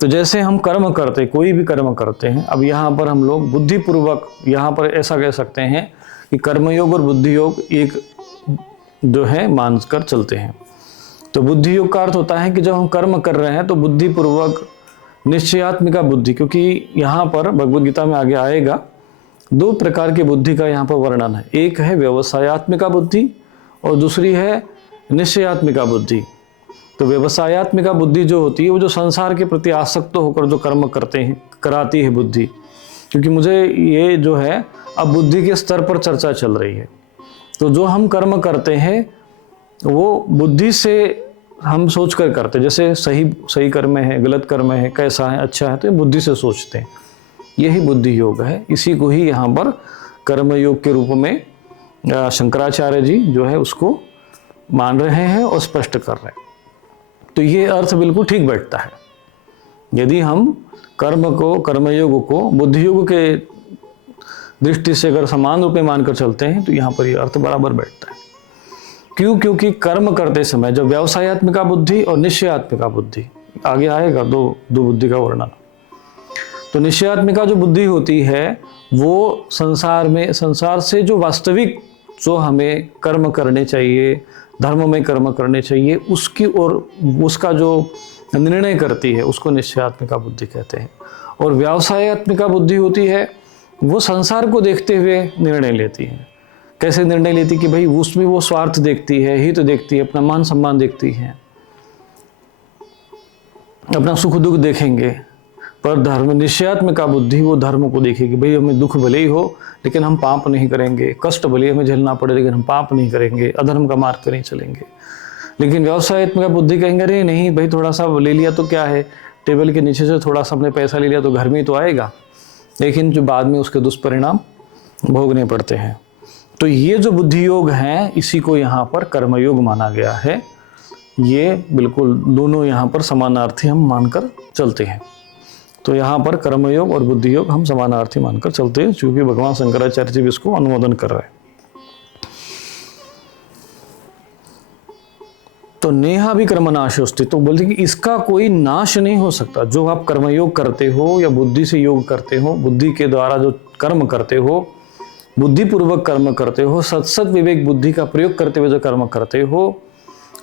तो जैसे हम कर्म करते, कोई भी कर्म करते हैं, अब यहाँ पर हम लोग बुद्धिपूर्वक यहाँ पर ऐसा कह सकते हैं कि कर्मयोग और बुद्धि योग एक जो है मानकर चलते हैं। तो बुद्धि योग का अर्थ होता है कि जब हम कर्म कर रहे हैं तो बुद्धिपूर्वक निश्चयात्मिका बुद्धि, क्योंकि यहाँ पर भगवद गीता में आगे आएगा 2 प्रकार की बुद्धि का यहाँ पर वर्णन है। एक है व्यवसायत्मिका बुद्धि और दूसरी है निश्चयात्मिका बुद्धि। तो व्यवसायत्मिका बुद्धि जो होती है वो जो संसार के प्रति आसक्त होकर जो कर्म करते हैं कराती है बुद्धि। क्योंकि मुझे ये जो है अब बुद्धि के स्तर पर चर्चा चल रही है, तो जो हम कर्म करते हैं वो बुद्धि से हम सोच कर करते हैं। जैसे सही कर्म है, गलत कर्म है, कैसा है, अच्छा है, तो ये बुद्धि से सोचते हैं। यही बुद्धि योग है। इसी को ही यहाँ पर कर्म योग के रूप में शंकराचार्य जी जो है उसको मान रहे हैं और स्पष्ट कर रहे हैं। तो ये अर्थ बिल्कुल ठीक बैठता है। यदि हम कर्मयोग को बुद्धि योग के दृष्टि से अगर समान रूप में मानकर चलते हैं तो यहाँ पर ये अर्थ बराबर बैठता है। क्यों? क्योंकि कर्म करते समय जब व्यवसायत्मिका बुद्धि और निश्चयात्मिका बुद्धि, आगे आएगा दो बुद्धि का वर्णन। तो निश्चयात्मिका जो बुद्धि होती है वो संसार से जो वास्तविक जो हमें कर्म करने चाहिए, धर्म में कर्म करने चाहिए, उसकी और उसका जो निर्णय करती है उसको निश्चयात्मिका बुद्धि कहते हैं। और व्यवसायत्मिका बुद्धि होती है वो संसार को देखते हुए निर्णय लेती है। कैसे निर्णय लेती कि भाई उसमें वो स्वार्थ देखती है, हित देखती है, अपना मान सम्मान देखती है, अपना सुख दुख देखेंगे। पर धर्म निश्चयात्मिका बुद्धि वो धर्म को देखेगी, भाई हमें दुख भले ही हो लेकिन हम पाप नहीं करेंगे, कष्ट भले हमें झेलना पड़े लेकिन हम पाप नहीं करेंगे, अधर्म का मार्ग पर नहीं चलेंगे। लेकिन व्यवसायत्मिका बुद्धि कहेंगे अरे नहीं भाई, थोड़ा सा ले लिया तो क्या है, टेबल के नीचे से थोड़ा सा हमने पैसा ले लिया तो घर में ही तो आएगा, लेकिन जो बाद में उसके दुष्परिणाम भोगने पड़ते हैं। तो ये जो बुद्धि योग है इसी को यहाँ पर कर्मयोग माना गया है। ये बिल्कुल दोनों यहाँ पर समानार्थी हम मानकर चलते हैं। तो यहाँ पर कर्मयोग और बुद्धि योग हम समानार्थी मानकर चलते हैं, क्योंकि भगवान शंकराचार्य जी भी इसको अनुमोदन कर रहे हैं। तो नेहा भी कर्मनाशोस्ति, तो बोलते कि इसका कोई नाश नहीं हो सकता। जो आप कर्मयोग करते हो या बुद्धि से योग करते हो, बुद्धि के द्वारा जो कर्म करते हो, बुद्धिपूर्वक कर्म करते हो, सत विवेक बुद्धि का प्रयोग करते हुए जो कर्म करते हो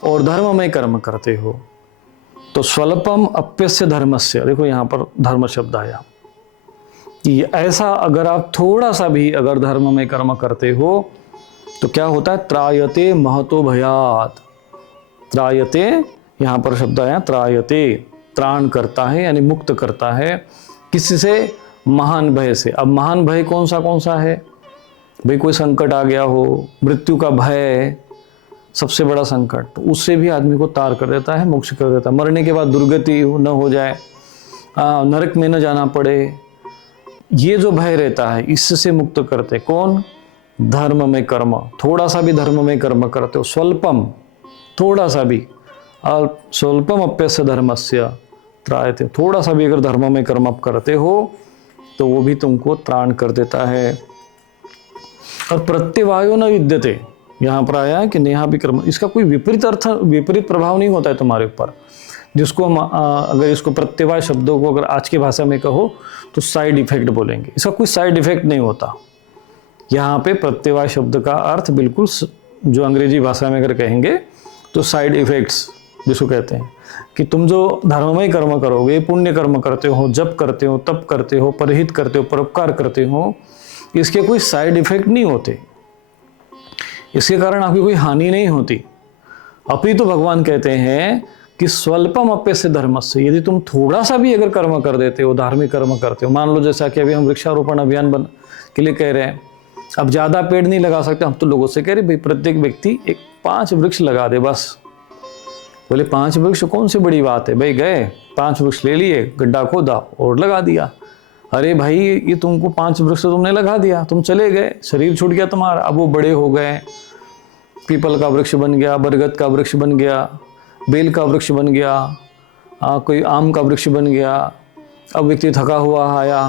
और धर्ममय कर्म करते हो, तो स्वल्पम अप्यस्य धर्मस्य, देखो यहाँ पर धर्म शब्द आया कि ऐसा अगर आप थोड़ा सा भी अगर धर्म में कर्म करते हो तो क्या होता है, त्रायते महतो भयात। त्रायते यहाँ पर शब्द आया, त्रायते त्राण करता है यानी मुक्त करता है किसी से, महान भय से। अब महान भय कौन सा है भाई, कोई संकट आ गया हो, मृत्यु का भय सबसे बड़ा संकट, तो उससे भी आदमी को तार कर देता है, मोक्ष कर देता है। मरने के बाद दुर्गति न हो जाए, नरक में न जाना पड़े, ये जो भय रहता है इससे मुक्त करते कौन, धर्म में कर्म। थोड़ा सा भी धर्म में कर्म करते हो, स्वल्पम थोड़ा सा भी, स्वल्पम अप्यस्य धर्मस्य त्रायते, थोड़ा सा भी अगर धर्म में कर्म आप करते हो तो वो भी तुमको त्राण कर देता है। और प्रत्यवायो न विद्यते, यहाँ पर आया है कि नेहा भी कर्म, इसका कोई विपरीत प्रभाव नहीं होता है तुम्हारे ऊपर। जिसको हम अगर इसको प्रत्यवाय शब्दों को अगर आज की भाषा में कहो तो साइड इफेक्ट बोलेंगे, इसका कोई साइड इफेक्ट नहीं होता। यहाँ पे प्रत्यवाय शब्द का अर्थ बिल्कुल जो अंग्रेजी भाषा में अगर कहेंगे तो साइड इफेक्ट्स जिसको कहते हैं, कि तुम जो धर्ममय कर्म करोगे, पुण्य कर्म करते हो, जप करते हो, तप करते हो, परहित करते हो, परोपकार करते हो, इसके कोई साइड इफेक्ट नहीं होते, इसके कारण आपकी कोई हानि नहीं होती। अपितु भगवान कहते हैं कि स्वल्पम अप्यस्य धर्मस्य, यदि तुम थोड़ा सा भी अगर कर्म कर देते हो, धार्मिक कर्म करते हो, मान लो जैसा कि अभी हम वृक्षारोपण अभियान के लिए कह रहे हैं, अब ज़्यादा पेड़ नहीं लगा सकते, हम तो लोगों से कह रहे भाई प्रत्येक व्यक्ति 5 वृक्ष लगा दे बस। बोले 5 वृक्ष कौन सी बड़ी बात है भाई, गए 5 वृक्ष ले लिए, गड्ढा खोदा और लगा दिया। अरे भाई ये तुमको 5 वृक्ष तुमने लगा दिया, तुम चले गए, शरीर छूट गया तुम्हारा, अब वो बड़े हो गए, पीपल का वृक्ष बन गया, बरगद का वृक्ष बन गया, बेल का वृक्ष बन गया, कोई आम का वृक्ष बन गया। अब व्यक्ति थका हुआ आया,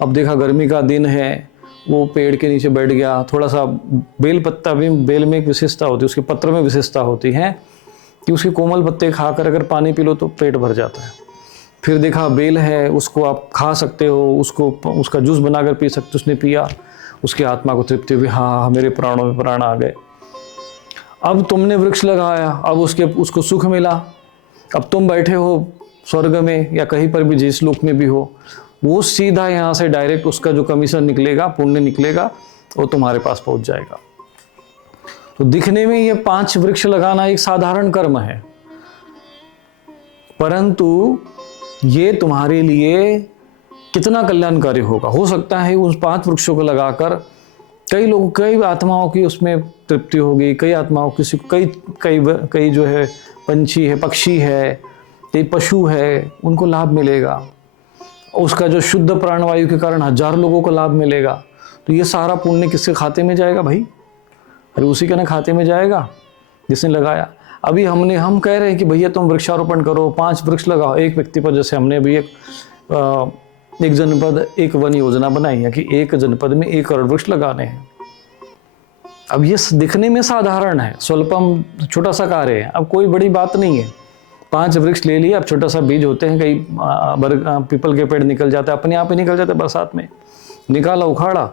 अब देखा गर्मी का दिन है, वो पेड़ के नीचे बैठ गया, थोड़ा सा बेल पत्ता भी, बेल में एक विशेषता होती है, उसके पत्र में विशेषता होती है कि उसके कोमल पत्ते खाकर अगर पानी पी लो तो पेट भर जाता है। फिर देखा बेल है, उसको आप खा सकते हो, उसको उसका जूस बनाकर पी सकते हो। उसने पिया, उसकी आत्मा को तृप्ति हुई, हाँ मेरे प्राणों में प्राण आ गए। अब तुमने वृक्ष लगाया, अब उसको सुख मिला। अब तुम बैठे हो स्वर्ग में या कहीं पर भी, जिस लोक में भी हो, वो सीधा यहाँ से डायरेक्ट उसका जो कमीशन निकलेगा, पुण्य निकलेगा, वो तुम्हारे पास पहुंच जाएगा। तो दिखने में ये 5 वृक्ष लगाना एक साधारण कर्म है, परंतु ये तुम्हारे लिए कितना कल्याणकारी होगा। हो सकता है उस 5 वृक्षों को लगाकर कई आत्माओं की उसमें तृप्ति होगी, कई आत्माओं की, कई जो है पंछी है, पक्षी है, कई पशु है, उनको लाभ मिलेगा। उसका जो शुद्ध प्राणवायु के कारण 1000 लोगों को लाभ मिलेगा। तो ये सारा पुण्य किसके खाते में जाएगा भाई? अरे उसी के ना खाते में जाएगा जिसने लगाया। अभी हम कह रहे हैं कि भैया तुम वृक्षारोपण करो, 5 वृक्ष लगाओ एक व्यक्ति पर। जैसे हमने अभी एक जनपद एक वन योजना बनाई है कि एक जनपद में 1 करोड़ वृक्ष लगाने हैं। अब ये दिखने में साधारण है, स्वल्पम, छोटा सा कार्य है, अब कोई बड़ी बात नहीं है। 5 वृक्ष ले लिए, अब छोटा सा बीज होते हैं, कई पीपल के पेड़ निकल जाता है, अपने आप ही निकल जाता है बरसात में। निकाला, उखाड़ा,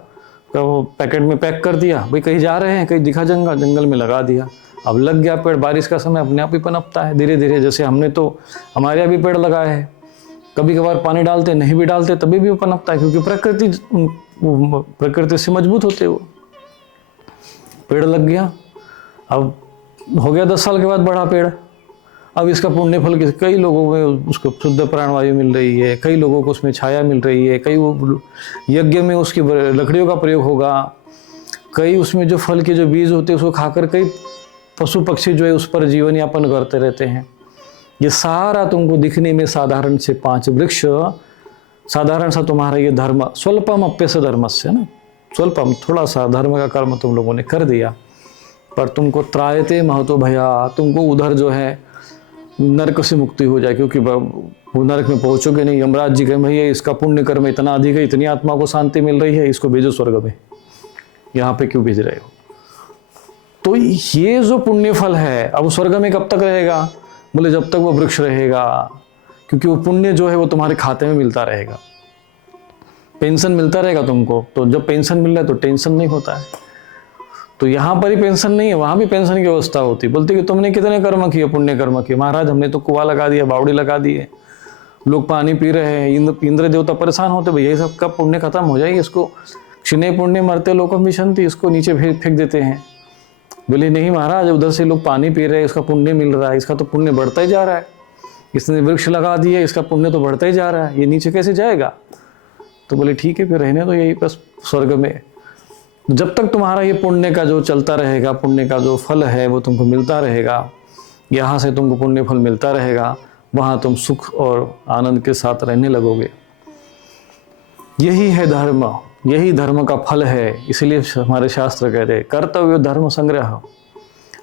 तो पैकेट में पैक कर दिया, भाई कहीं जा रहे हैं, कहीं दिखा जंगल में लगा दिया। अब लग गया पेड़, बारिश का समय अपने आप ही पनपता है धीरे धीरे। जैसे हमने तो हमारे यहाँ भी पेड़ लगाए हैं, कभी कभार पानी डालते, नहीं भी डालते तभी भी वो पनपता है, क्योंकि प्रकृति से मजबूत होते वो। पेड़ लग गया, अब हो गया 10 साल के बाद बड़ा पेड़। अब इसका पुण्य फल कई लोगों में उसको शुद्ध प्राणवायु मिल रही है, कई लोगों को उसमें छाया मिल रही है, कई वो यज्ञ में उसकी लकड़ियों का प्रयोग होगा, कई उसमें जो फल के जो बीज होते हैं उसको खाकर कई पशु पक्षी जो है उस पर जीवन यापन करते रहते हैं। ये सारा तुमको दिखने में साधारण से 5 वृक्ष, साधारण सा तुम्हारा ये धर्म, स्वल्पम अप्यस धर्मस्य ना, स्वल्पम थोड़ा सा धर्म का कर्म तुम लोगों ने कर दिया, पर तुमको त्रायते महतो भया, तुमको उधर जो है नरक से मुक्ति हो जाए। क्योंकि वो नरक में पहुंचोगे नहीं। यमराज जी कहें भैया इसका पुण्य कर्म इतना अधिक है, इतनी आत्मा को शांति मिल रही है, इसको भेजो स्वर्ग में, यहाँ पे क्यों भेज रहे हो? तो ये जो पुण्य फल है, अब स्वर्ग में कब तक रहेगा? बोले जब तक वो वृक्ष रहेगा, क्योंकि वो पुण्य जो है वो तुम्हारे खाते में मिलता रहेगा, पेंशन मिलता रहेगा तुमको। तो जब पेंशन मिल रहा है तो टेंशन नहीं होता है। तो यहाँ पर ही पेंशन नहीं है, वहां भी पेंशन की व्यवस्था होती। बोलते कि तुमने कितने कर्म किए, पुण्य कर्म किए? महाराज हमने तो कुआं लगा दिया, बावड़ी लगा दिए, लोग पानी पी रहे हैं, इंद्र देवता परेशान होते, भैया ये सब कब पुण्य खत्म हो जाएगी, इसको क्षीणे पुण्य मरते लोकम विशंति, इसको नीचे फेंक देते हैं। बोले नहीं महाराज, उधर से लोग पानी पी रहे हैं, इसका पुण्य मिल रहा है, इसका तो पुण्य बढ़ता ही जा रहा है, इसने वृक्ष लगा दिए, इसका पुण्य तो बढ़ता ही जा रहा है, ये नीचे कैसे जाएगा? तो बोले ठीक है फिर रहने दो यही बस स्वर्ग में। जब तक तुम्हारा ये पुण्य का जो चलता रहेगा, पुण्य का जो फल है वो तुमको मिलता रहेगा, यहाँ से तुमको पुण्य फल मिलता रहेगा, वहाँ तुम सुख और आनंद के साथ रहने लगोगे। यही है धर्म, यही धर्म का फल है। इसलिए हमारे शास्त्र कहते हैं कर्तव्य धर्म संग्रह।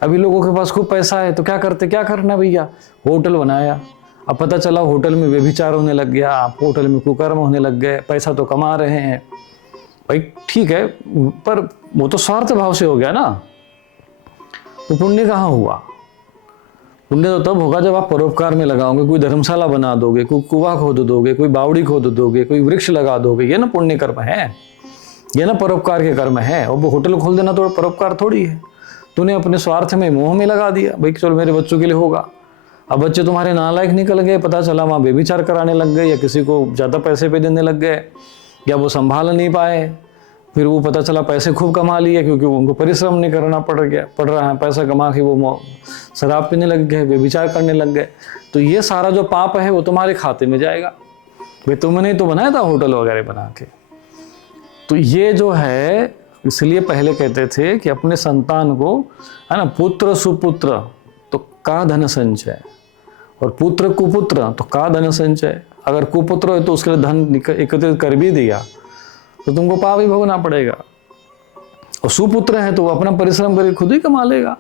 अभी लोगों के पास खूब पैसा है तो क्या करते, क्या करना भैया, होटल बनाया, अब पता चला होटल में व्यभिचार होने लग गया, होटल में कुकर्म होने लग गए, पैसा तो कमा रहे हैं भाई ठीक है, पर वो तो स्वार्थ भाव से हो गया ना, तो पुण्य कहाँ हुआ? पुण्य तो तब होगा जब आप परोपकार में लगाओगे, कोई धर्मशाला बना दोगे, कोई कुआं खोद दोगे, कोई बावड़ी खोद दोगे, कोई वृक्ष लगा दोगे, ये ना पुण्य कर्म है, ये ना परोपकार के कर्म है। और वो होटल खोल देना तो परोपकार थोड़ी है, तूने अपने स्वार्थ में मोह में लगा दिया, भाई चलो मेरे बच्चों के लिए होगा। अब बच्चे तुम्हारे नालायक निकल गए, पता चला वहाँ बेविचार कराने लग गए, या किसी को ज़्यादा पैसे पे देने लग गए, या वो संभाल नहीं पाए, फिर वो पता चला पैसे खूब कमा लिए क्योंकि उनको परिश्रम नहीं करना पड़ रहा है, पैसा कमा के वो शराब पीने लग गए, बेविचार करने लग गए। तो ये सारा जो पाप है वो तुम्हारे खाते में जाएगा। भाई तुमने तो बनाया था होटल वगैरह बना के। तो ये जो है, इसलिए पहले कहते थे कि अपने संतान को, है ना, पुत्र सुपुत्र तो का धन संचय, और पुत्र कुपुत्र तो का धन संचय। अगर कुपुत्र है तो उसके लिए धन एकत्रित कर भी दिया तो तुमको पाप ही भोगना पड़ेगा, और सुपुत्र है तो वो अपना परिश्रम करके खुद ही कमा लेगा।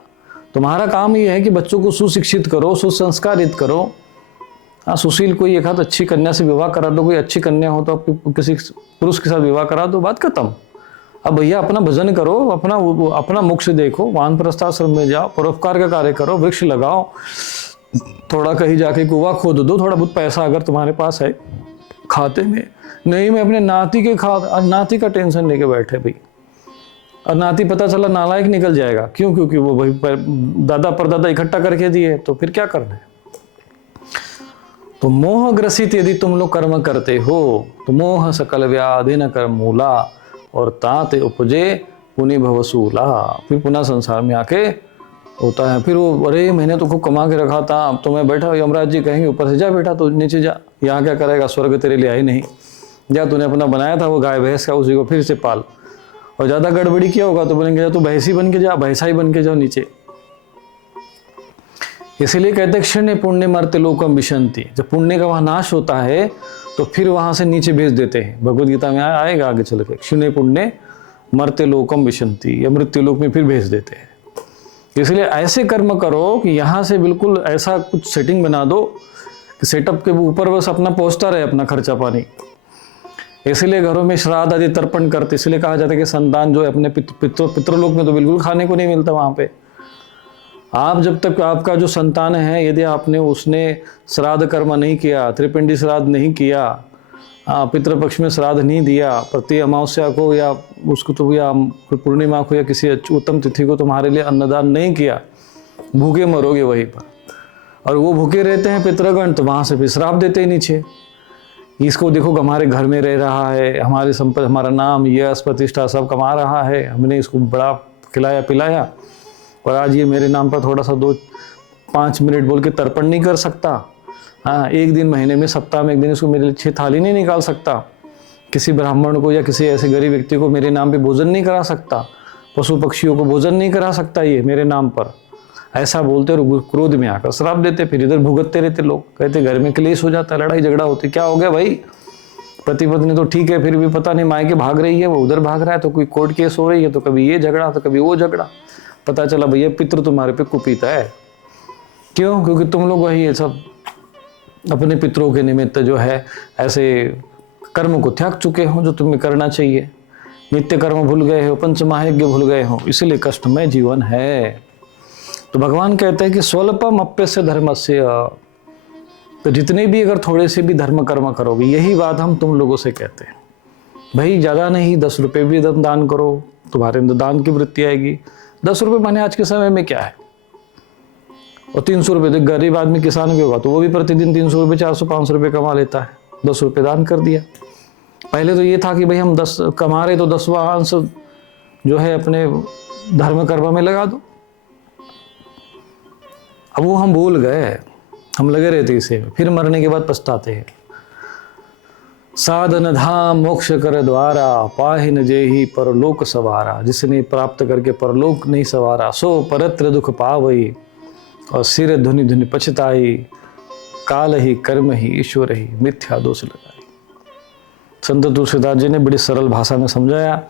तुम्हारा काम ये है कि बच्चों को सुशिक्षित करो, सुसंस्कारित करो। हाँ, सुशील कोई एक हाथ अच्छी कन्या से विवाह करा दो, कोई अच्छी कन्या हो तो आप किसी पुरुष के साथ विवाह करा दो, बात खत्म। अब भैया अपना भजन करो, अपना मुख से देखो, वानप्रस्थाश्रम में जाओ, परोपकार का कार्य करो, वृक्ष लगाओ, थोड़ा कहीं जाके कुआं खोद दो, थोड़ा बहुत पैसा अगर तुम्हारे पास है खाते में। नहीं, मैं अपने नाती के नाती का टेंशन लेके बैठे भाई, और नाती पता चला नालायक निकल जाएगा। क्यों? क्योंकि वो भाई दादा परदादा इकट्ठा करके दिए, तो फिर क्या करना है। तो मोह ग्रसित यदि तुम लोग कर्म करते हो तो मोह सकल व्याधि न कर्म मूला, और ताते उपजे पुनि भवसूला, फिर पुनः संसार में आके होता है। फिर वो, अरे मैंने तो खूब कमा के रखा था, अब तो मैं बैठा, यमराज जी कहेंगे ऊपर से जा बेटा तो नीचे जा, यहाँ क्या करेगा, स्वर्ग तेरे लिए आई नहीं, जा तूने अपना बनाया था वो गाय भैंस का, उसी को फिर से पाल। और ज्यादा गड़बड़ी किया होगा तो बोलेंगे तू भैंसी बन के जा, भैंसा ही बन के जाओ नीचे। इसीलिए कहते क्षण पुण्य मर्त्य लोकम विशंति, जब पुण्य का वहां नाश होता है तो फिर वहां से नीचे भेज देते हैं। भगवद गीता में आएगा आगे चल के, क्षण पुण्य मर्त्य लोकम विशंति, या मृत्यु लोक में फिर भेज देते हैं। इसलिए ऐसे कर्म करो कि यहाँ से बिल्कुल ऐसा कुछ सेटिंग बना दो कि सेटअप के ऊपर बस अपना पहुंचता रहे अपना खर्चा पानी। इसलिए घरों में श्राद्ध आदि तर्पण करते, इसलिए कहा जाता है कि संतान जो है अपने पितृलोक में तो बिल्कुल खाने को नहीं मिलता वहां पे। आप जब तक आपका जो संतान है, यदि आपने उसने श्राद्ध कर्म नहीं किया, त्रिपिंडी श्राद्ध नहीं किया, पितृपक्ष में श्राद्ध नहीं दिया, प्रति अमावस्या को या उसको तो या पूर्णिमा को या किसी उत्तम तिथि को तुम्हारे लिए अन्नदान नहीं किया, भूखे मरोगे वहीं पर। और वो भूखे रहते हैं पितृगण, तो वहां से फिर श्राप देते हैं नीचे। इसको देखो हमारे घर में रह रहा है, हमारी संपत्ति, हमारा नाम, यश, प्रतिष्ठा सब कमा रहा है, हमने इसको बड़ा खिलाया पिलाया, और आज ये मेरे नाम पर थोड़ा सा 2-5 मिनट बोल के तर्पण नहीं कर सकता। हाँ, एक दिन महीने में, सप्ताह में एक दिन इसको मेरे लिए 6 थाली नहीं निकाल सकता, किसी ब्राह्मण को या किसी ऐसे गरीब व्यक्ति को मेरे नाम पे भोजन नहीं करा सकता, पशु पक्षियों को भोजन नहीं करा सकता ये मेरे नाम पर, ऐसा बोलते और क्रोध में आकर श्राप देते। फिर इधर भुगतते रहते लोग, कहते घर में क्लेश हो जाता, लड़ाई झगड़ा होती। क्या हो गया भाई, पति पत्नी तो ठीक है, फिर भी पता नहीं मायके भाग रही है, वो उधर भाग रहा है, तो कोई कोर्ट केस हो रही है, तो कभी ये झगड़ा तो कभी वो झगड़ा। पता चला भैया पितृ तुम्हारे पे कुपित है। क्यों? क्योंकि तुम लोग वही ये सब अपने पितरों के निमित्त जो है ऐसे कर्म को त्याग चुके हो जो तुम्हें करना चाहिए। नित्य कर्म भूल गए हो, पंचमहायज्ञ भूल गए हो, इसीलिए कष्टमय जीवन है। तो भगवान कहते हैं कि स्वल्पम अप्यस्य धर्मस्य, तो जितने भी अगर थोड़े से भी धर्म कर्म करोगे, यही बात हम तुम लोगों से कहते हैं भाई, ज्यादा नहीं, 10 रुपये भी दान करो, तुम्हारे अंदर दान की वृत्ति आएगी। 10 रुपये माने आज के समय में क्या है, और 300 रुपये, गरीब आदमी किसान भी होगा तो वो भी प्रतिदिन 300 रुपये, 400-500 रुपये कमा लेता है, 10 रुपये दान कर दिया। पहले तो ये था कि भाई हम 10 कमा रहे तो 10वां अंश जो है अपने धर्म कर्म में लगा दो। अब वो हम भूल गए, हम लगे रहते इसे, फिर मरने के बाद पछताते हैं। साधन धाम मोक्ष कर द्वारा, पाहि न जेहि परलोक सवारा, जिसने प्राप्त करके परलोक नहीं सवारा, सो परत्र दुख पावई, और सिर धुनि धुनि पछताई, काल ही कर्म ही ईश्वर ही मिथ्या दोष लगाई। संत तुलसीदास जी ने बड़ी सरल भाषा में समझाया।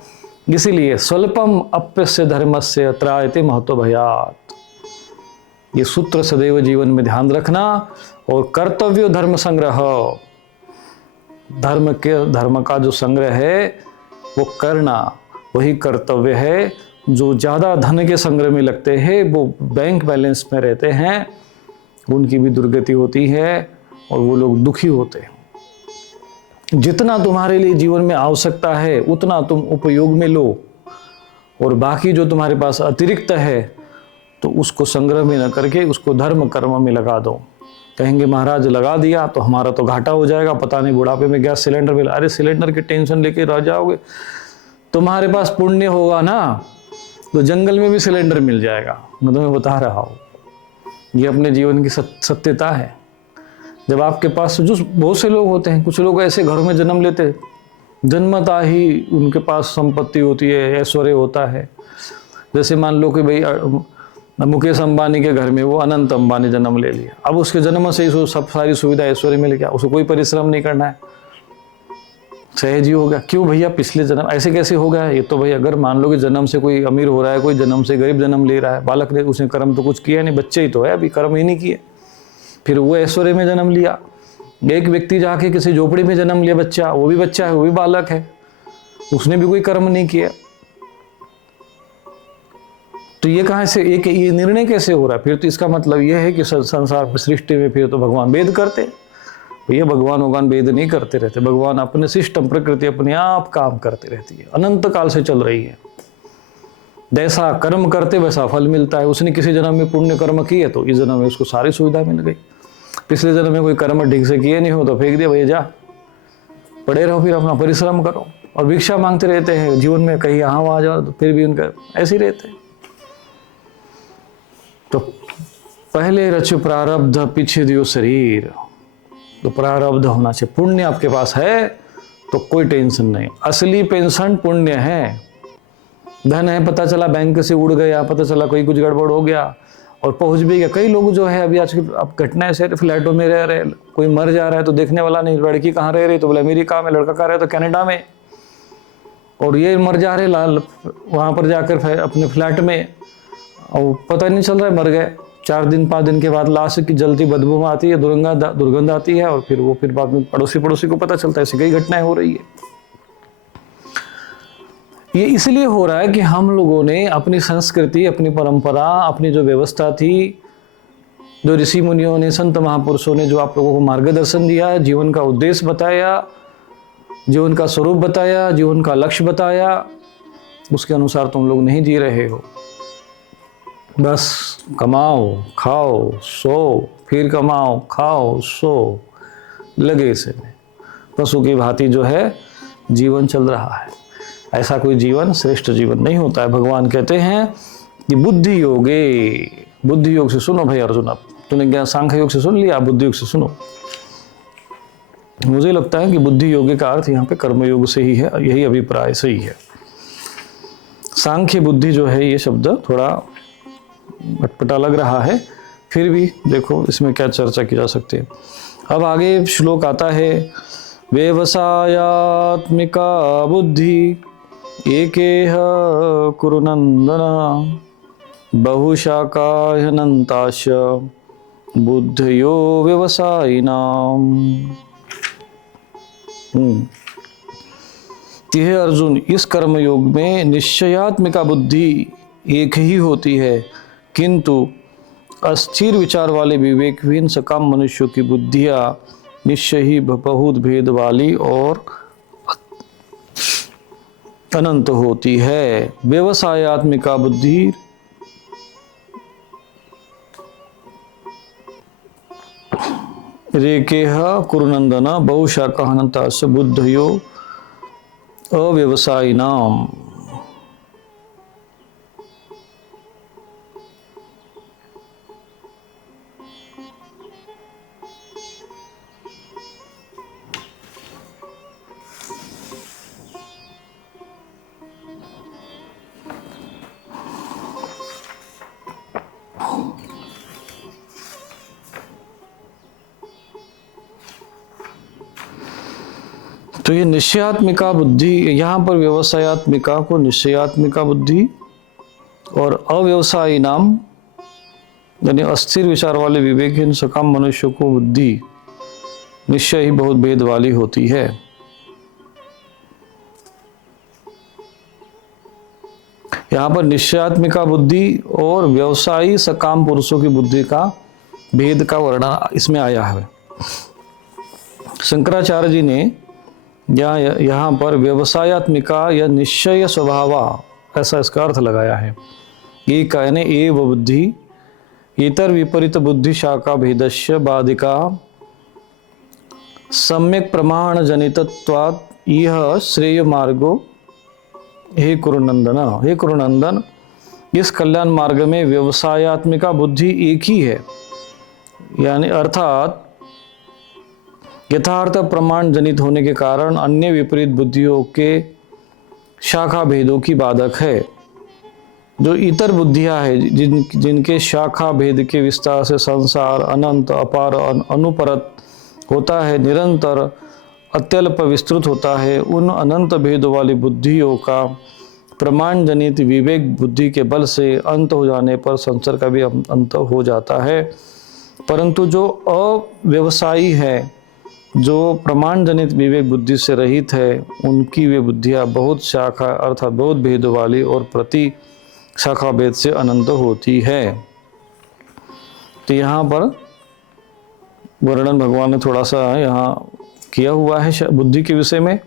इसीलिए स्वल्पम अप्यस्य धर्मस्य त्रायते महतो भयात, ये सूत्र सदैव जीवन में ध्यान रखना। और कर्तव्य धर्म संग्रह, धर्म का जो संग्रह है वो करना, वही कर्तव्य है। जो ज्यादा धन के संग्रह में लगते हैं वो बैंक बैलेंस में रहते हैं, उनकी भी दुर्गति होती है और वो लोग दुखी होते हैं। जितना तुम्हारे लिए जीवन में आवश्यकता है उतना तुम उपयोग में लो, और बाकी जो तुम्हारे पास अतिरिक्त है तो उसको संग्रह में न करके उसको धर्म कर्म में लगा दो। कहेंगे महाराज लगा दिया तो हमारा तो घाटा हो जाएगा, पता नहीं बुढ़ापे में गैस सिलेंडर मिला। अरे सिलेंडर की टेंशन लेके रह जाओगे, तुम्हारे पास पुण्य होगा ना तो जंगल में भी सिलेंडर मिल जाएगा। मैं तुम्हें बता रहा हूँ, ये अपने जीवन की सत्यता है। जब आपके पास जो बहुत से लोग होते हैं, कुछ लोग ऐसे घरों में जन्म लेते, जन्मता ही उनके पास संपत्ति होती है, ऐश्वर्य होता है। जैसे मान लो कि भाई मुकेश अंबानी के घर में वो अनंत अंबानी जन्म ले लिया, अब उसके जन्म से ही सब सारी सुविधा ऐश्वर्य मिल गया, उसको कोई परिश्रम नहीं करना है, सहज ही हो गया। क्यों भैया, पिछले जन्म ऐसे कैसे हो गया? ये तो भाई अगर मान लो कि जन्म से कोई अमीर हो रहा है, कोई जन्म से गरीब जन्म ले रहा है, बालक ने उसने कर्म तो कुछ किया नहीं, बच्चे ही तो है, अभी कर्म ही नहीं किए, फिर वो ऐश्वर्य में जन्म लिया। एक व्यक्ति जाके किसी झोपड़ी में जन्म लिया बच्चा, वो भी बच्चा है, वो भी बालक है, उसने भी कोई कर्म नहीं किया। तो ये कहाँ से एक ये निर्णय कैसे हो रहा है? फिर तो इसका मतलब ये है कि संसार में, सृष्टि में फिर तो भगवान भेद करते हैं। ये भगवान भेद नहीं करते रहते। भगवान अपने सिस्टम, प्रकृति अपने आप काम करते रहती है, अनंत काल से चल रही है। जैसा कर्म करते वैसा फल मिलता है। उसने किसी जन्म में पुण्य कर्म किए तो इस जन्म में उसको सारी सुविधा मिल गई। पिछले जन्म में कोई कर्म ठीक से किए नहीं हो तो फेंक दिया, भैया जा, पड़े रहो, फिर अपना परिश्रम करो। और भिक्षा मांगते रहते हैं जीवन में, कहीं यहाँ वहाँ जाओ तो फिर भी उनका ऐसे ही रहते हैं। तो पहले रचो प्रारब्ध, पीछे दियो शरीर। तो प्रारब्ध होना चाहिए। पुण्य आपके पास है तो कोई टेंशन नहीं। असली पेंशन पुण्य है। धन है, पता चला बैंक से उड़ गया, पता चला कोई कुछ गड़बड़ हो गया और पहुंच भी गया। कई लोग जो है अभी आजकल अब घटना ऐसे, फ्लैटों में रह रहे, कोई मर जा रहा है तो देखने वाला नहीं। लड़की कहाँ रह रही तो बोले अमेरिका में, लड़का कहाँ रहे तो कनाडा में। और ये मर जा रहे लाल वहाँ पर जाकर अपने फ्लैट में, और पता नहीं चल रहा है मर गए। 4 दिन 5 दिन के बाद लाश की जलती बदबू में आती है, दुर्गंध आती है, और फिर वो बाद में पड़ोसी को पता चलता है। ऐसी कई घटनाएं हो रही है। ये इसलिए हो रहा है कि हम लोगों ने अपनी संस्कृति, अपनी परंपरा, अपनी जो व्यवस्था थी, जो ऋषि मुनियों ने, संत महापुरुषों ने जो आप लोगों को मार्गदर्शन दिया, जीवन का उद्देश्य बताया, जीवन का स्वरूप बताया, जीवन का लक्ष्य बताया, उसके अनुसार तुम लोग नहीं जी रहे हो। बस कमाओ, खाओ, सो, फिर कमाओ, खाओ, सो, लगे से पशु की भांति जो है जीवन चल रहा है। ऐसा कोई जीवन श्रेष्ठ जीवन नहीं होता है। भगवान कहते हैं कि बुद्धि योगे, बुद्धि योग से सुनो भाई अर्जुन। अब तूने क्या सांख्य योग से सुन लिया, बुद्धि योग से सुनो। मुझे लगता है कि बुद्धि योग का अर्थ यहाँ पे कर्म योग से ही है, यही अभिप्राय सही है। सांख्य बुद्धि जो है ये शब्द थोड़ा अटपटा लग रहा है, फिर भी देखो इसमें क्या चर्चा की जा सकती है। अब आगे श्लोक आता है, व्यवसायात्मिका बुद्धि एकेह कुरु नंदन बहुशाखा ह्यनन्ताश्च बुद्धयो व्यवसायिनाम। हे अर्जुन, इस कर्म योग में निश्चयात्मिका बुद्धि एक ही होती है, किंतु अस्थिर विचार वाले विवेकहीन सकाम मनुष्यों की बुद्धियां निश्चय ही बहुत भेद वाली और अनंत होती है। व्यवसायात्मिका बुद्धि रेकेह कुरुनंदन बहुशाखा अनंता से बुद्धयो अव्यवसायिनाम। तो ये निश्चयात्मिका बुद्धि, यहाँ पर व्यवसायात्मिका को निश्चयात्मिका बुद्धि और अव्यवसायी नाम यानी अस्थिर विचार वाले विवेकहीन सकाम मनुष्यों को बुद्धि निश्चय ही बहुत भेद वाली होती है। यहाँ पर निश्चयात्मिका बुद्धि और व्यवसायी सकाम पुरुषों की बुद्धि का भेद का वर्णन इसमें आया है। शंकराचार्य जी ने यहाँ पर व्यवसायात्मिका या निश्चय स्वभावा ऐसा इसका अर्थ लगाया है। ये कहने एव बुद्धि इतर विपरीत बुद्धि शाखा भेदस्य बाधिका सम्यक प्रमाण जनितत्वात् यह श्रेय मार्गो। हे कुरुनंदन, हे कुरुनंदन, इस कल्याण मार्ग में व्यवसायात्मिका बुद्धि एक ही है, यानी अर्थात यथार्थ प्रमाण जनित होने के कारण अन्य विपरीत बुद्धियों के शाखा भेदों की बाधक है। जो इतर बुद्धियां हैं जिनके शाखा भेद के विस्तार से संसार अनंत अपार अनुपरत होता है, निरंतर अत्यल्प विस्तृत होता है, उन अनंत भेद वाली बुद्धियों का प्रमाण जनित विवेक बुद्धि के बल से अंत हो जाने पर संसार का भी अंत हो जाता है। परंतु जो अव्यवसायी है, जो प्रमाण जनित विवेक बुद्धि से रहित है, उनकी वे बुद्धियां बहुत शाखा अर्थात बहुत भेद वाली और प्रति शाखा भेद से अनंत होती है। तो यहाँ पर वर्णन भगवान ने थोड़ा सा यहाँ किया हुआ है बुद्धि के विषय में,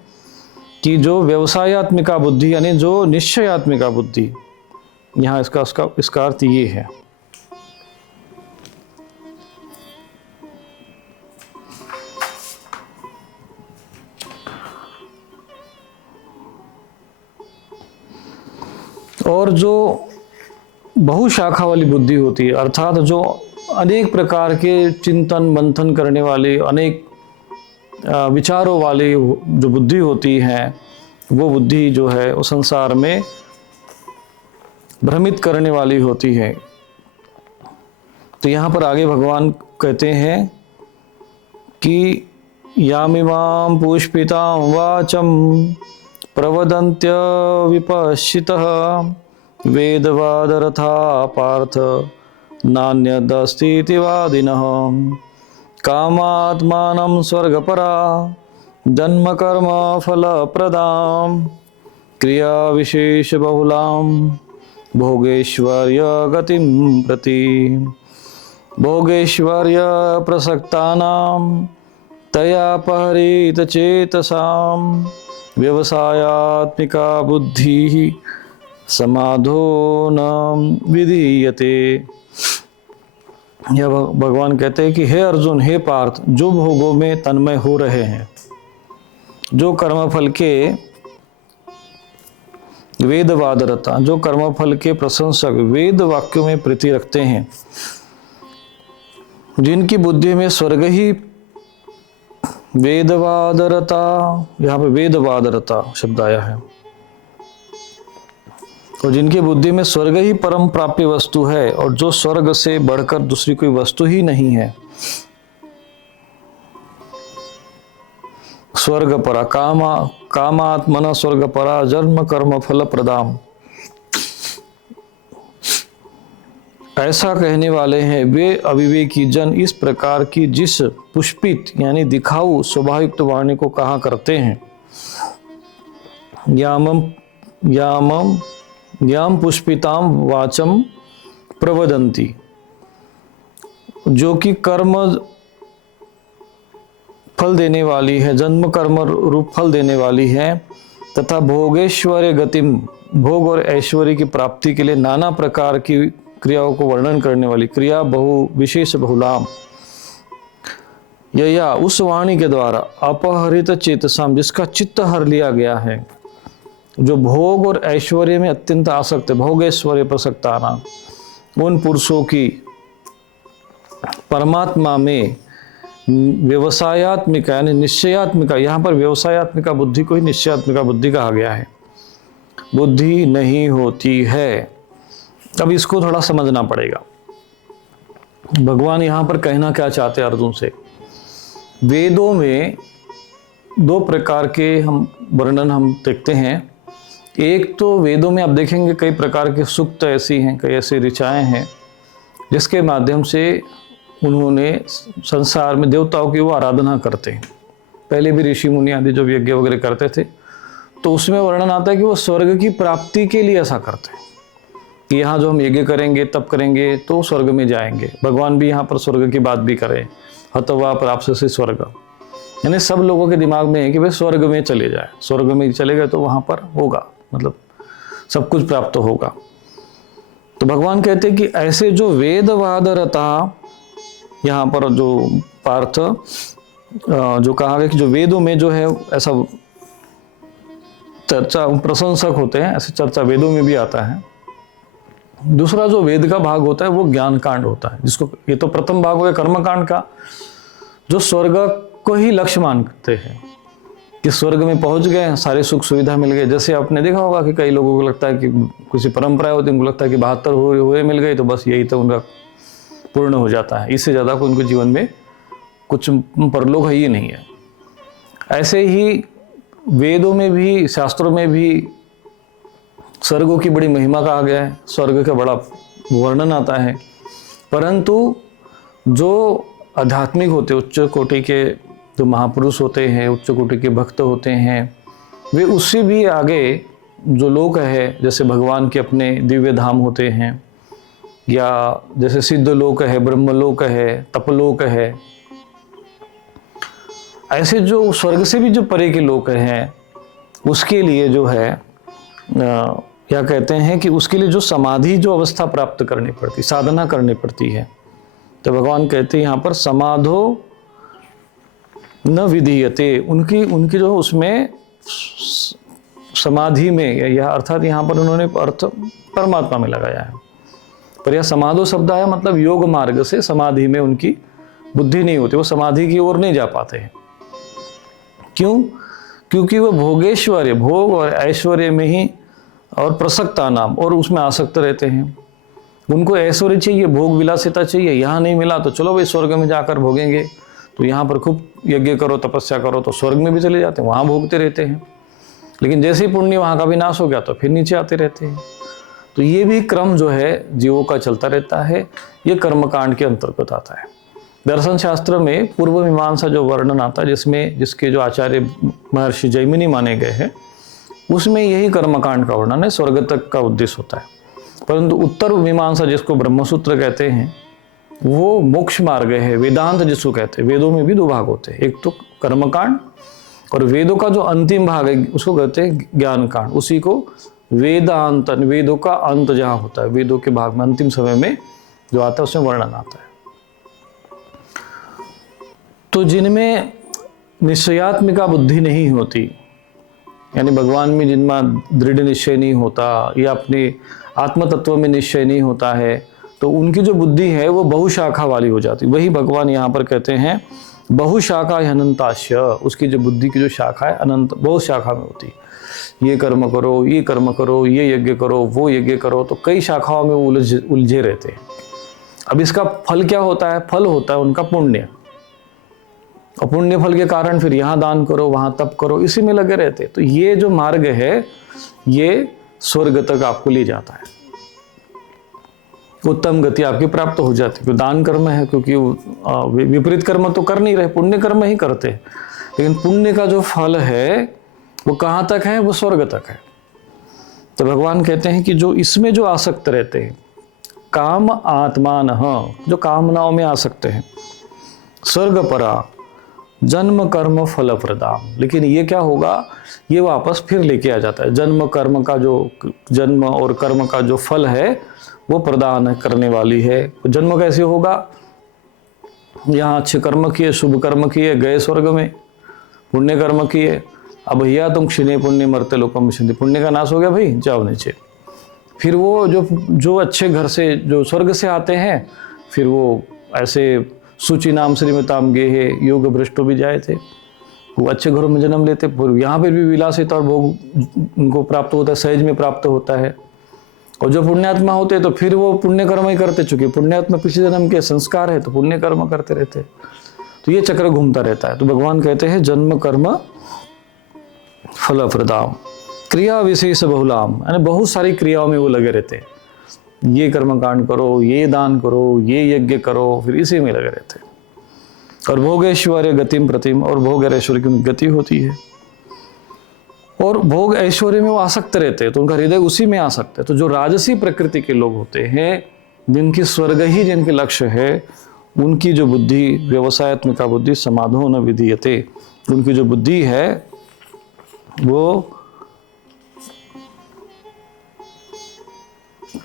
कि जो व्यवसायत्मिका बुद्धि यानी जो निश्चयात्मिका बुद्धि, यहाँ इसका अर्थ ये है। और जो बहुशाखा वाली बुद्धि होती है, अर्थात जो अनेक प्रकार के चिंतन मंथन करने वाले, अनेक विचारों वाली जो बुद्धि होती है, वो बुद्धि जो है वो संसार में भ्रमित करने वाली होती है। तो यहाँ पर आगे भगवान कहते हैं कि यामिमां पुष्पितां वाचम प्रवदन्त्य विपश्चितः वेदवादरथा पार्थ नान्यदस्तीति वादिनः कामात्मानं स्वर्गपरा जन्म कर्म फलप्रदां क्रिया विशेष बहुलां भोगेश्वर्य गतिं प्रति भोगेश्वर्य प्रसक्तानां तया परित चेतसां व्यवसायात्मिका बुद्धि समाधो न विधीयते। यह भगवान कहते हैं कि हे अर्जुन, हे पार्थ, जो भोगों में तन्मय हो रहे हैं, जो कर्मफल के वेदवादरता, जो कर्मफल के प्रशंसक वेद वाक्यों में प्रीति रखते हैं, जिनकी बुद्धि में स्वर्ग ही वेदवादरता, यहाँ पे वेदवादरता शब्द आया है, और जिनकी बुद्धि में स्वर्ग ही परम प्राप्य वस्तु है और जो स्वर्ग से बढ़कर दूसरी कोई वस्तु ही नहीं है, स्वर्ग परा कामात्मना स्वर्ग परा जन्म कर्म फल प्रदाम, ऐसा कहने वाले हैं वे अविवेकी जन इस प्रकार की जिस पुष्पित यानी दिखाऊ स्वभावयुक्त वाणी को कहा करते हैं। याम पुष्पिताम वाचम प्रवदंती, जो कि कर्म फल देने वाली है, जन्म कर्म रूप फल देने वाली है, तथा भोगेश्वर्य गतिम, भोग और ऐश्वर्य की प्राप्ति के लिए नाना प्रकार की क्रियाओं को वर्णन करने वाली क्रिया बहु विशेष बहुलाम, या उस वाणी के द्वारा अपहरित चेतसाम, जिसका चित्त हर लिया गया है, जो भोग और ऐश्वर्य में अत्यंत आसक्त है, भोगेश्वर्य प्रसक्ताना, उन पुरुषों की परमात्मा में व्यवसायत्मिका यानी निश्चयात्मिका, यहाँ पर व्यवसायत्मिका बुद्धि को ही निश्चयात्मिका बुद्धि कहा गया है, बुद्धि नहीं होती है। अब इसको थोड़ा समझना पड़ेगा, भगवान यहाँ पर कहना क्या चाहते हैं अर्जुन से। वेदों में दो प्रकार के वर्णन हम देखते हैं। एक तो वेदों में आप देखेंगे कई प्रकार के सूक्त ऐसी हैं, कई ऐसी ऋचाएं हैं जिसके माध्यम से उन्होंने संसार में देवताओं की वो आराधना करते हैं। पहले भी ऋषि मुनि आदि जो यज्ञ वगैरह करते थे, तो उसमें वर्णन आता है कि वो स्वर्ग की प्राप्ति के लिए ऐसा करते हैं कि यहाँ जो हम यज्ञ करेंगे तप करेंगे तो स्वर्ग में जाएंगे। भगवान भी यहाँ पर स्वर्ग की बात भी करें, हतवा प्राप्त से स्वर्ग, यानी सब लोगों के दिमाग में है कि भाई स्वर्ग में चले जाए, स्वर्ग में चले गए तो वहाँ पर होगा, मतलब सब कुछ प्राप्त होगा। तो भगवान कहते हैं कि ऐसे जो वेदवादरता, यहाँ पर जो पार्थ जो कहा गया कि जो वेदों में जो है ऐसा चर्चा प्रशंसक होते हैं, ऐसे चर्चा वेदों में भी आता है। दूसरा जो वेद का भाग होता है वो ज्ञान कांड होता है, जिसको ये तो प्रथम भाग हो गया कर्म कांड का, जो स्वर्ग को ही लक्ष्य मानते हैं कि स्वर्ग में पहुंच गए, सारे सुख सुविधा मिल गए। जैसे आपने देखा होगा कि कई लोगों को लगता है कि किसी परंपरा होती है, उनको लगता है कि 72 हुए मिल गए तो बस यही तो उनका पूर्ण हो जाता है, इससे ज़्यादा कोई उनके जीवन में कुछ परलोक है ही नहीं है। ऐसे ही वेदों में भी, शास्त्रों में भी स्वर्गों की बड़ी महिमा कहा गया है, स्वर्ग का बड़ा वर्णन आता है। परंतु जो आध्यात्मिक होते, उच्च कोटि के जो महापुरुष होते हैं, उच्च कोटि के भक्त होते हैं, वे उससे भी आगे जो लोक है, जैसे भगवान के अपने दिव्य धाम होते हैं, या जैसे सिद्ध लोक है, ब्रह्मलोक है, तपलोक है, ऐसे जो स्वर्ग से भी जो परे के लोक हैं, उसके लिए जो है क्या कहते हैं कि उसके लिए जो समाधि जो अवस्था प्राप्त करनी पड़ती, साधना करनी पड़ती है, तो भगवान कहते हैं यहाँ पर समाधो न विधीयते, उनकी जो उसमें समाधि में, या अर्थात यहाँ पर उन्होंने अर्थ परमात्मा में लगाया है, पर यह समाधो शब्द आया मतलब योग मार्ग से समाधि में उनकी बुद्धि नहीं होती, वो समाधि की ओर नहीं जा पाते हैं। क्यों? क्योंकि वो भोगेश्वर्य, भोग और ऐश्वर्य में ही और प्रसक्ता नाम, और उसमें आसक्त रहते हैं। उनको ऐश्वर्य चाहिए, भोग विलासिता चाहिए, यहाँ नहीं मिला तो चलो भाई स्वर्ग में जाकर भोगेंगे, तो यहाँ पर खूब यज्ञ करो, तपस्या करो, तो स्वर्ग में भी चले जाते हैं, वहाँ भोगते रहते हैं। लेकिन जैसे ही पुण्य वहाँ का विनाश हो गया तो फिर नीचे आते रहते हैं। तो ये भी क्रम जो है जीवों का चलता रहता है, ये कर्मकांड के अंतर्गत आता है। दर्शन शास्त्र में पूर्व मीमांसा जो वर्णन आता है, जिसके जो आचार्य महर्षि जैमिनी माने गए हैं, उसमें यही कर्मकांड का वर्णन है, स्वर्ग तक का उद्देश्य होता है। परंतु उत्तर मीमांसा, जिसको ब्रह्मसूत्र कहते हैं, वो मोक्ष मार्ग है, वेदांत जिसको कहते हैं। वेदों में भी दो भाग होते हैं, एक तो कर्मकांड, और वेदों का जो अंतिम भाग है उसको कहते हैं ज्ञान कांड। उसी को वेदांत, वेदों का अंत जहाँ होता है, वेदों के भाग में अंतिम समय में जो आता है उसमें वर्णन आता है। तो जिनमें निश्चयात्मिका बुद्धि नहीं होती, यानी भगवान में जिनमें दृढ़ निश्चय नहीं होता, या अपने आत्म तत्व में निश्चय नहीं होता है, तो उनकी जो बुद्धि है वो बहुशाखा वाली हो जाती। वही भगवान यहाँ पर कहते हैं बहुशाखा अनंताश्य, उसकी जो बुद्धि की जो शाखा है अनंत, बहुत शाखा में होती। ये कर्म करो, ये कर्म करो, ये यज्ञ करो, वो यज्ञ करो, तो कई शाखाओं में वो उलझे रहते हैं। अब इसका फल क्या होता है? फल होता है उनका पुण्य, और पुण्य फल के कारण फिर यहाँ दान करो, वहाँ तप करो, इसी में लगे रहते। तो ये जो मार्ग है ये स्वर्ग तक आपको ले जाता है, उत्तम गति आपकी प्राप्त हो जाती है। दान कर्म है, क्योंकि विपरीत कर्म तो कर नहीं रहे, पुण्य कर्म ही करते हैं, लेकिन पुण्य का जो फल है वो कहाँ तक है? वो स्वर्ग तक है। तो भगवान कहते हैं कि जो इसमें जो आसक्त रहते हैं, काम आत्मान, जो कामनाओं में आसक्त हैं, स्वर्ग परा जन्म कर्म फल प्रदाम, लेकिन ये क्या होगा? ये वापस फिर लेके आ जाता है। जन्म कर्म का जो जन्म और कर्म का जो फल है वो प्रदान करने वाली है। जन्म कैसे होगा? यहाँ अच्छे कर्म किए, शुभ कर्म किए, गए स्वर्ग में, पुण्य कर्म किए, अब भैया तुम क्षीणे पुण्य मरते लोकम विशंति, पुण्य का नाश हो गया भाई, जाओ नीचे। फिर वो जो अच्छे घर से जो स्वर्ग से आते हैं, फिर वो ऐसे सूची नाम श्रीमताम गेहे योग भ्रष्टो भी जाए थे, वो अच्छे घरों में जन्म लेते, यहाँ पर भी विलासिता और भोग उनको प्राप्त होता है, सहज में प्राप्त होता है। और जो पुण्यात्मा होते हैं तो फिर वो पुण्य कर्म ही करते, चुके पुण्यात्मा पिछले जन्म के संस्कार है तो पुण्य कर्म करते रहते, तो ये चक्र घूमता रहता है। तो भगवान कहते हैं जन्म कर्म फल प्रदाम क्रिया विशेष बहुलाम, यानी बहुत सारी क्रियाओं में वो लगे रहते हैं। ये कर्मकांड करो, ये दान करो, ये यज्ञ करो, फिर इसी में लगे रहते हैं। और भोगेश्वर्य गतिम प्रतिम, और भोग और ऐश्वर्य की गति होती है, और भोग ऐश्वर्य में वो आसक्त रहते हैं, तो उनका हृदय उसी में आसक्त है। तो जो राजसी प्रकृति के लोग होते हैं, जिनकी स्वर्ग ही जिनके लक्ष्य है, उनकी जो बुद्धि व्यवसायत्मिका बुद्धि समाधो न विधीयते, उनकी जो बुद्धि है वो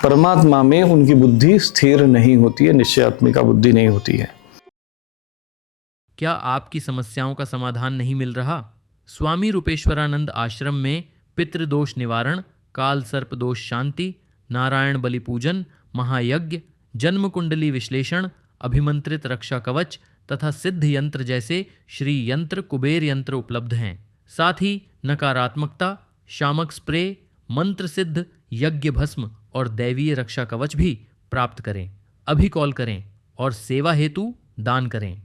परमात्मा में उनकी बुद्धि स्थिर नहीं होती है, निश्चयात्मिका बुद्धि नहीं होती है। क्या आपकी समस्याओं का समाधान नहीं मिल रहा? स्वामी रूपेश्वरानंद आश्रम में पितृदोष निवारण, काल सर्प दोष शांति, नारायण बलि पूजन, महायज्ञ, जन्म कुंडली विश्लेषण, अभिमंत्रित रक्षा कवच तथा सिद्ध यंत्र जैसे श्री यंत्र, कुबेर यंत्र उपलब्ध हैं। साथ ही नकारात्मकता, शामक स्प्रे, मंत्र सिद्ध यज्ञ भस्म और दैवीय रक्षा कवच भी प्राप्त करें। अभी कॉल करें और सेवा हेतु दान करें।